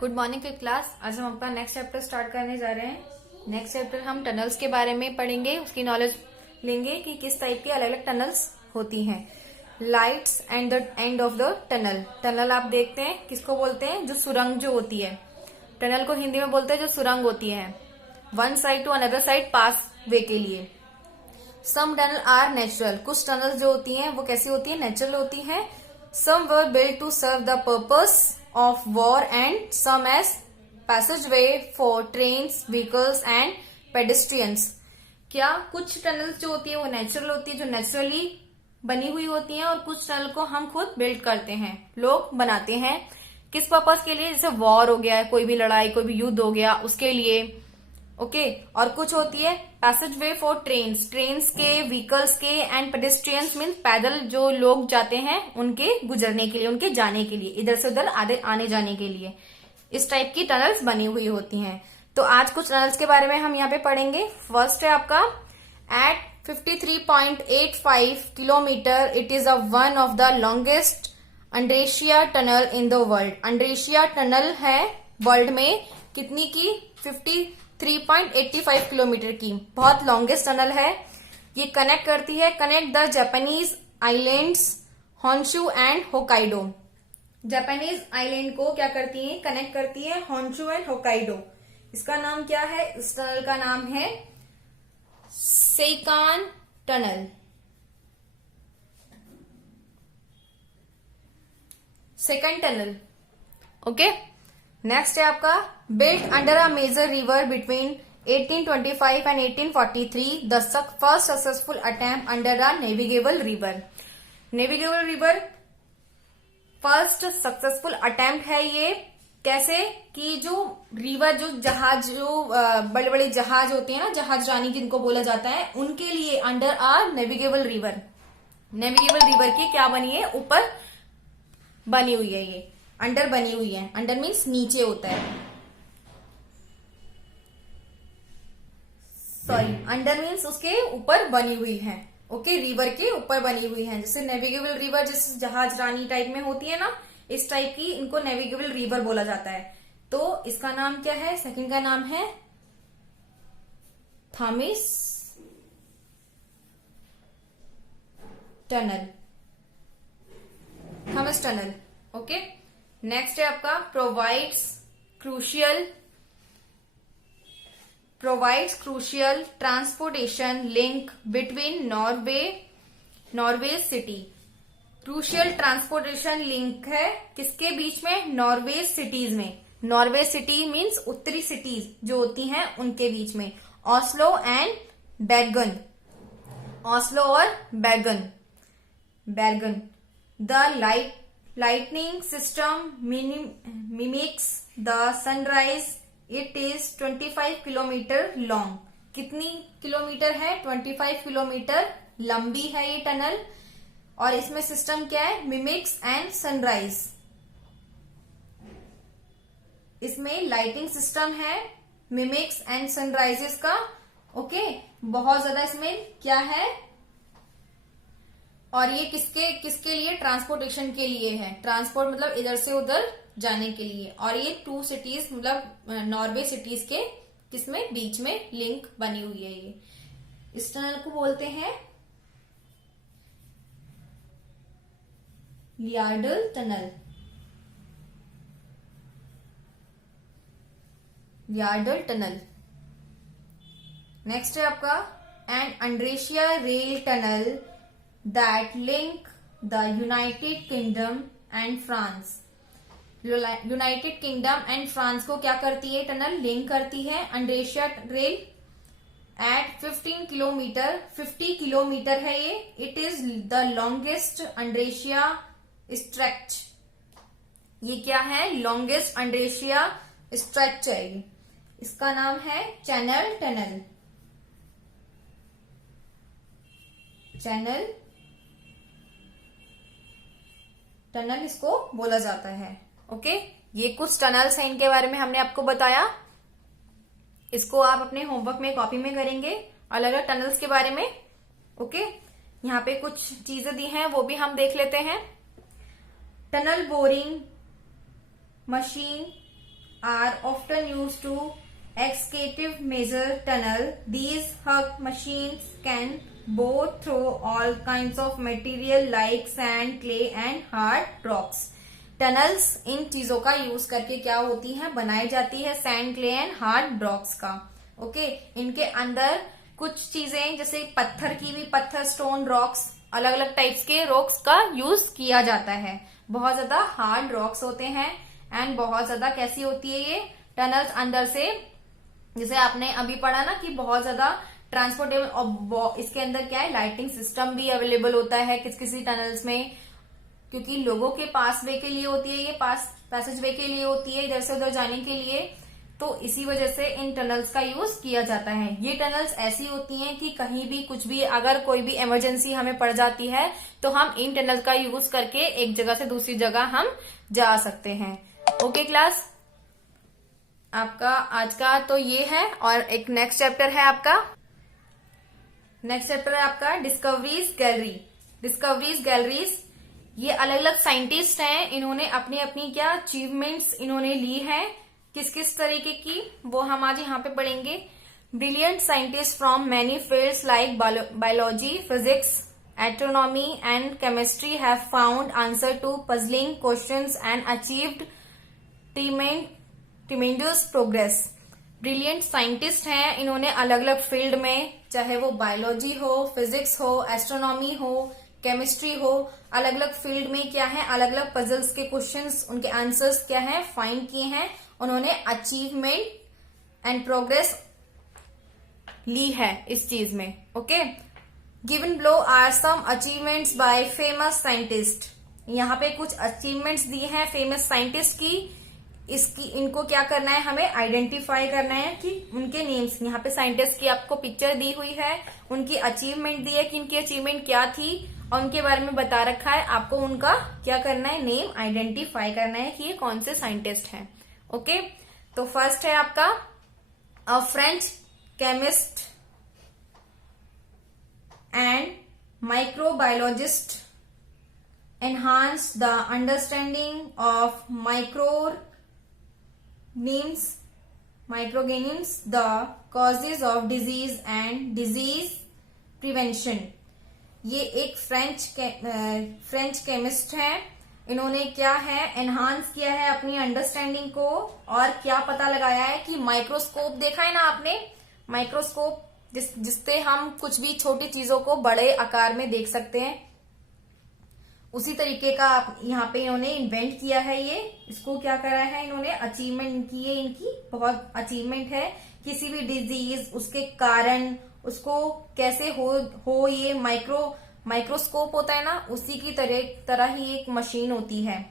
Good morning to class. आज हम अपना नेक्स्ट चैप्टर स्टार्ट करने जा रहे हैं। नेक्स्ट चैप्टर हम टनल्स के बारे में पढ़ेंगे, उसकी नॉलेज लेंगे कि किस टाइप की अलग अलग टनल्स होती हैं। Lights and the end of the tunnel. Tunnel आप देखते हैं किसको बोलते हैं? जो सुरंग जो होती है, टनल को हिंदी में बोलते हैं जो सुरंग होती है, one side to another side pass way के लिए। Some tunnel are natural. कुछ टनल जो होती हैं वो कैसी होती है? नेचुरल होती हैं। Some were built to serve the purpose of war and some as passageway for trains, vehicles and pedestrians। क्या कुछ टनल्स जो होती है वो नेचुरल होती है, जो नेचुरली बनी हुई होती हैं, और कुछ टनल को हम खुद बिल्ड करते हैं, लोग बनाते हैं। किस पर्पस के लिए? जैसे वॉर हो गया, कोई भी लड़ाई, कोई भी युद्ध हो गया, उसके लिए। ओके और कुछ होती है passage way for trains, trains के, व्हीकल्स के, एंड पेडेस्ट्रियंस मीन्स पैदल जो लोग जाते हैं उनके गुजरने के लिए, उनके जाने के लिए, इधर से उधर आने जाने के लिए। इस टाइप की टनल्स बनी हुई होती हैं। तो आज कुछ टनल्स के बारे में हम यहाँ पे पढ़ेंगे। फर्स्ट है आपका at 53.85 kilometre it is one of the longest undersea tunnel in the world. Undersea tunnel है वर्ल्ड में कितनी की? 53.85 किलोमीटर की, बहुत लॉन्गेस्ट टनल है। ये कनेक्ट करती है, connect the Japanese islands Honshu and Hokkaido. Japanese island को क्या करती है? कनेक्ट करती है होन्शु एंड होकाइडो। इसका नाम क्या है? इस टनल का नाम है Seikan tunnel. Second tunnel. Okay next है आपका built under a major river between 1825 and 1843 the first successful attempt under a navigable river. Navigable river first successful attempt है ये। कैसे कि जो रिवर, जो जहाज, जो बड़े बड़े जहाज होते हैं ना, जहाज रानी जिनको बोला जाता है, उनके लिए under a navigable river. Navigable river की क्या बनी है? ऊपर बनी हुई है, ये अंडर बनी हुई है। अंडर मीन्स नीचे होता है, सॉरी, अंडर मीन्स उसके ऊपर बनी हुई है। ओके रिवर के ऊपर बनी हुई है। जैसे नेविगेबल रिवर जैसे जहाज रानी टाइप में होती है ना, इस टाइप की इनको नेविगेबल रिवर बोला जाता है। तो इसका नाम क्या है? सेकंड का नाम है Thomas tunnel. Thomas tunnel. Okay next है आपका provides crucial transportation link between Norway city. Crucial transportation link है किसके बीच में? नॉर्वे सिटीज में। नॉर्वे सिटी मीन्स उत्तरी सिटीज जो होती हैं उनके बीच में। Oslo and Bergen. ऑस्लो और Bergen. The lightning system mimics the sunrise. It is 25 kilometre long. कितनी किलोमीटर है? 25 किलोमीटर लंबी है ये टनल। और इसमें सिस्टम क्या है? Mimics and sunrise. इसमें लाइटिंग सिस्टम है, मिमिक्स एंड सनराइजेस का। ओके बहुत ज्यादा इसमें क्या है? और ये किसके लिए? ट्रांसपोर्टेशन के लिए है। ट्रांसपोर्ट मतलब इधर से उधर जाने के लिए। और ये टू सिटीज मतलब नॉर्वे सिटीज के किसमें? बीच में लिंक बनी हुई है ये। इस टनल को बोलते हैं Laerdal tunnel. Laerdal tunnel. Next है आपका an undersea rail tunnel that link the United Kingdom and France। United Kingdom and France को क्या करती है? टनल लिंक करती है। Undersea rail at 15 kilometre, 50 kilometre है ये। It is the longest undersea stretch. ये क्या है? लॉन्गेस्ट अंड्रेशिया स्ट्रेच है ये। इसका नाम है चैनल टनल। चैनल टनल इसको बोला जाता है। ओके ये कुछ टनल्स हैं, इनके बारे में हमने आपको बताया। इसको आप अपने होमवर्क में कॉपी में करेंगे, अलग अलग टनल्स के बारे में। ओके यहाँ पे कुछ चीजें दी हैं वो भी हम देख लेते हैं। Tunnel boring machine are often used to excavative major tunnel. These hug machines can bore through all kinds of material like sand, clay and hard rocks. Tunnels इन चीजों का यूज करके क्या होती है, बनाई जाती है, sand, clay and hard rocks का। ओके, इनके अंदर कुछ चीजें जैसे पत्थर की भी, पत्थर, स्टोन, रॉक्स, अलग अलग टाइप्स के रॉक्स का यूज किया जाता है। बहुत ज्यादा हार्ड रॉक्स होते हैं एंड बहुत ज्यादा कैसी होती है ये टनल्स अंदर से, जैसे आपने अभी पढ़ा ना कि बहुत ज्यादा ट्रांसपोर्टेबल, और इसके अंदर क्या है, लाइटिंग सिस्टम भी अवेलेबल होता है किसी टनल्स में, क्योंकि लोगों के पास वे के लिए होती है, ये पैसेज वे के लिए होती है, इधर से उधर जाने के लिए। तो इसी वजह से इन टनल्स का यूज किया जाता है। ये टनल्स ऐसी होती हैं कि कहीं भी कुछ भी, अगर कोई भी इमरजेंसी हमें पड़ जाती है तो हम इन टनल का यूज करके एक जगह से दूसरी जगह हम जा सकते हैं। ओके क्लास, आपका आज का तो ये है, और एक नेक्स्ट चैप्टर है आपका, डिस्कवरीज गैलरी। डिस्कवरीज गैलरीज, ये अलग अलग साइंटिस्ट हैं, इन्होंने अपनी अपनी क्या अचीवमेंट्स इन्होंने ली हैं, किस किस तरीके की, वो हम आज यहाँ पे पढ़ेंगे। Brilliant scientist from many fields like biology, physics, astronomy and chemistry have found answer to puzzling questions and achieved tremendous progress. Brilliant scientist हैं, इन्होंने अलग अलग फील्ड में, चाहे वो बायोलॉजी हो, फिजिक्स हो, एस्ट्रोनॉमी हो, केमिस्ट्री हो, अलग अलग फील्ड में क्या है, अलग अलग पजल्स के क्वेश्चंस, उनके आंसर्स क्या है, फाइंड किए हैं, उन्होंने अचीवमेंट एंड प्रोग्रेस ली है इस चीज में। Okay, given below are some achievements by famous scientist. यहाँ पे कुछ अचीवमेंट्स दी हैं फेमस साइंटिस्ट की, इनको क्या करना है, हमें आइडेंटिफाई करना है कि उनके नेम्स, यहाँ पे साइंटिस्ट की आपको पिक्चर दी हुई है, उनकी अचीवमेंट दी है कि उनकी अचीवमेंट क्या थी और उनके बारे में बता रखा है, आपको उनका क्या करना है, नेम आइडेंटिफाई करना है कि ये कौन से साइंटिस्ट हैं। ओके, तो फर्स्ट है आपका a French chemist and microbiologist enhanced the understanding of microorganisms, the causes of disease and disease prevention। ये एक फ्रेंच केमिस्ट है, इन्होंने क्या है, एनहांस किया है अपनी अंडरस्टैंडिंग को, और क्या पता लगाया है कि माइक्रोस्कोप देखा है ना आपने, माइक्रोस्कोप जिससे हम कुछ भी छोटी चीजों को बड़े आकार में देख सकते हैं, उसी तरीके का यहाँ पे इन्होंने इन्वेंट किया है। ये इसको क्या करा है इन्होंने, अचीवमेंट की है, इनकी बहुत अचीवमेंट है। किसी भी डिजीज, उसके कारण, उसको कैसे हो ये माइक्रोस्कोप होता है ना, उसी की तरह ही एक मशीन होती है।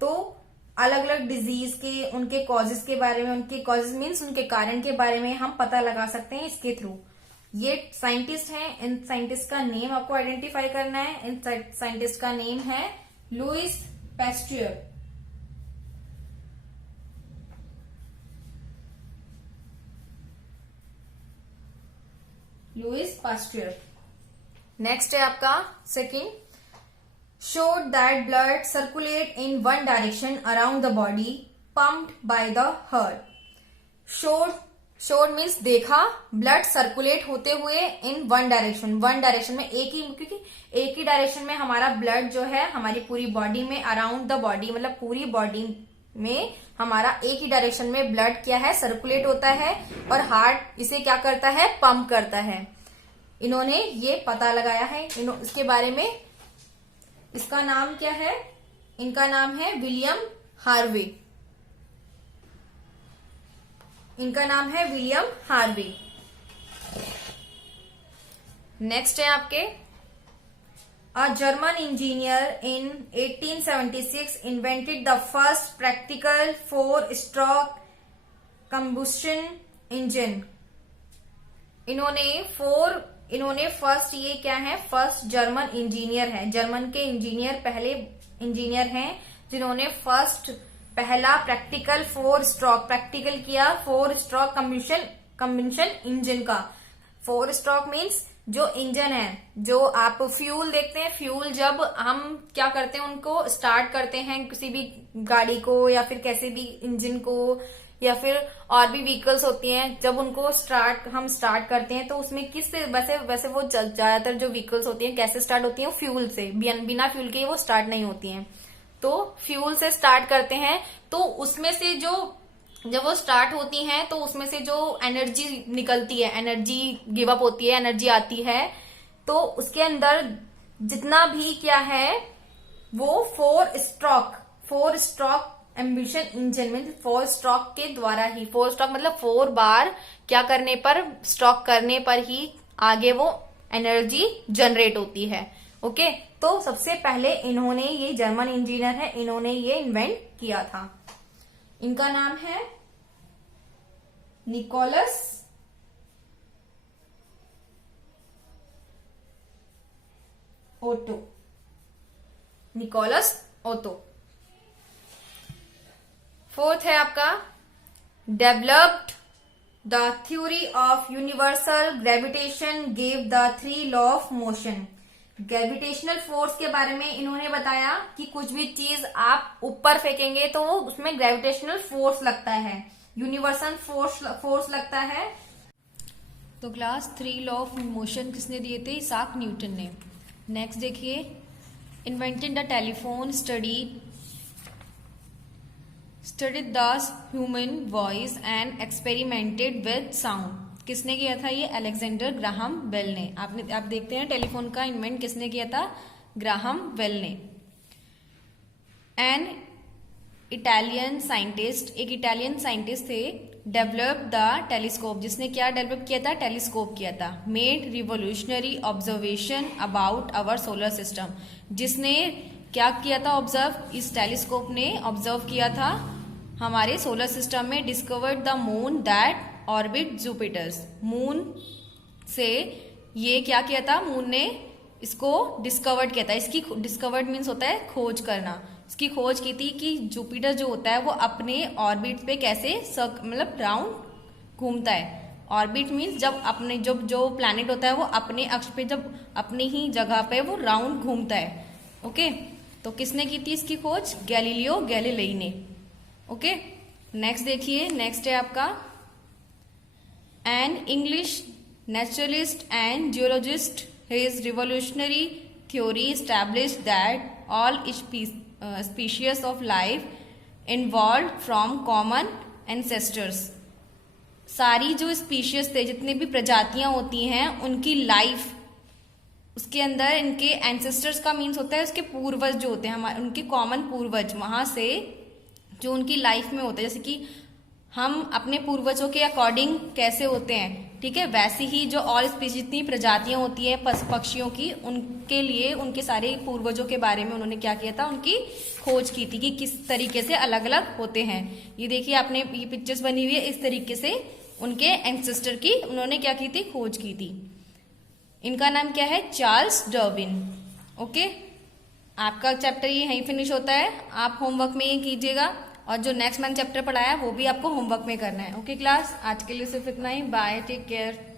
तो अलग अलग डिजीज के, उनके कॉजेज के बारे में, उनके कॉजेज मीन्स उनके कारण के बारे में हम पता लगा सकते हैं इसके थ्रू। ये साइंटिस्ट हैं, इन साइंटिस्ट का नेम आपको आइडेंटिफाई करना है। इन साइंटिस्ट का नेम है Louis Pasteur. Louis Pasteur. Next है आपका second, showed that blood circulate in one direction around the body pumped by the heart। showed means देखा, ब्लड सर्कुलेट होते हुए इन वन डायरेक्शन में, क्योंकि एक ही डायरेक्शन में हमारा ब्लड जो है हमारी पूरी बॉडी में, अराउंड द बॉडी मतलब पूरी बॉडी में हमारा एक ही डायरेक्शन में ब्लड क्या है, सर्कुलेट होता है, और हार्ट इसे क्या करता है, पंप करता है। इन्होंने ये पता लगाया है, इसके बारे में, इसका नाम क्या है, इनका नाम है विलियम हार्वे। इनका नाम है विलियम हार्वे। नेक्स्ट है आपके, a German engineer in 1876 invented the first practical four stroke combustion engine. इन्होंने फर्स्ट, ये क्या है, फर्स्ट जर्मन इंजीनियर है, जर्मन के इंजीनियर पहले इंजीनियर हैं जिन्होंने पहला प्रैक्टिकल 4-स्ट्रोक प्रैक्टिकल किया, 4-स्ट्रोक कंबशन इंजन का। फोर स्ट्रोक मीन्स जो इंजन है, जो आप फ्यूल देखते हैं, फ्यूल जब हम क्या करते हैं, उनको स्टार्ट करते हैं किसी भी गाड़ी को या फिर कैसे भी इंजन को या फिर और भी व्हीकल्स होती हैं, जब उनको हम स्टार्ट करते हैं तो उसमें किस वैसे वो ज्यादातर जो व्हीकल्स होती हैं कैसे स्टार्ट होती हैं, फ्यूल से। बिना फ्यूल के वो स्टार्ट नहीं होती हैं, तो फ्यूल से स्टार्ट करते हैं। तो उसमें से जब वो स्टार्ट होती हैं तो उसमें से जो एनर्जी निकलती है, एनर्जी गिव अप होती है, एनर्जी आती है, तो उसके अंदर जितना भी क्या है वो फोर स्ट्रोक एम्बिशन इंजन में 4 स्ट्रोक के द्वारा ही, 4 स्ट्रोक मतलब 4 बार क्या करने पर, स्ट्रोक करने पर ही आगे वो एनर्जी जनरेट होती है। ओके, तो सबसे पहले इन्होंने, ये जर्मन इंजीनियर है, इन्होंने ये इन्वेंट किया था। इनका नाम है Nicolas Otto. Nicolas Otto. Fourth है आपका developed the theory of universal gravitation, gave the 3 law of motion. Gravitational force के बारे में इन्होंने बताया कि कुछ भी चीज आप ऊपर फेंकेंगे तो उसमें ग्रेविटेशनल फोर्स लगता है, यूनिवर्सल फोर्स लगता है। तो क्लास 3 लॉ ऑफ मोशन किसने दिए थे? इसाक न्यूटन ने। नेक्स्ट देखिए, invented the telephone, studied the human voice and experimented with sound. किसने किया था ये? अलेक्जेंडर ग्राहम बेल ने। आप देखते हैं टेलीफोन का इन्वेंट किसने किया था? ग्राहम बेल ने। एन इटालियन साइंटिस्ट, एक इटालियन साइंटिस्ट थे, डेवलप द टेलीस्कोप, जिसने क्या डेवलप किया था? टेलीस्कोप किया था। Made revolutionary observation about our solar system, जिसने क्या किया था? ऑब्जर्व, इस टेलीस्कोप ने ऑब्जर्व किया था हमारे सोलर सिस्टम में। Discovered the moon that orbit Jupiter's, moon से ये क्या किया था? मून ने इसको डिस्कवर्ड किया था। इसकी डिस्कवर्ड मीन्स होता है खोज करना। इसकी खोज की थी कि जुपिटर जो होता है वो अपने ऑर्बिट पे कैसे मतलब राउंड घूमता है। ऑर्बिट मीन्स जब अपने जो प्लैनेट होता है वो अपने अक्ष पे, जब अपनी ही जगह पे वो राउंड घूमता है। ओके, तो किसने की थी इसकी खोज? गैलीलियो गैलीलेई ने। ओके, नेक्स्ट देखिए, नेक्स्ट है आपका an English naturalist and geologist, his revolutionary theory established that all species of life involve from common ancestors. सारी जो स्पीशीज थे, जितनी भी प्रजातियां होती हैं, उनकी लाइफ, उसके अंदर इनके एंसेस्टर्स का मीन्स होता है उसके पूर्वज जो होते हैं हमारे, उनके कॉमन पूर्वज, वहां से जो उनकी लाइफ में होते हैं, जैसे कि हम अपने पूर्वजों के अकॉर्डिंग कैसे होते हैं, ठीक है, वैसे ही जो ऑल स्पीशीज, जितनी प्रजातियां होती है पक्षियों की, उनके लिए उनके सारे पूर्वजों के बारे में उन्होंने क्या किया था? उनकी खोज की थी कि किस तरीके से अलग अलग होते हैं। ये देखिए, आपने ये पिक्चर्स बनी हुई है, इस तरीके से उनके एंसेस्टर की उन्होंने क्या की थी? खोज की थी। इनका नाम क्या है? Charles Darwin. ओके, आपका चैप्टर ये यहीं फिनिश होता है। आप होमवर्क में ये कीजिएगा, और जो नेक्स्ट मैंने चैप्टर पढ़ाया है वो भी आपको होमवर्क में करना है। ओके क्लास, आज के लिए सिर्फ इतना ही। Bye, take care.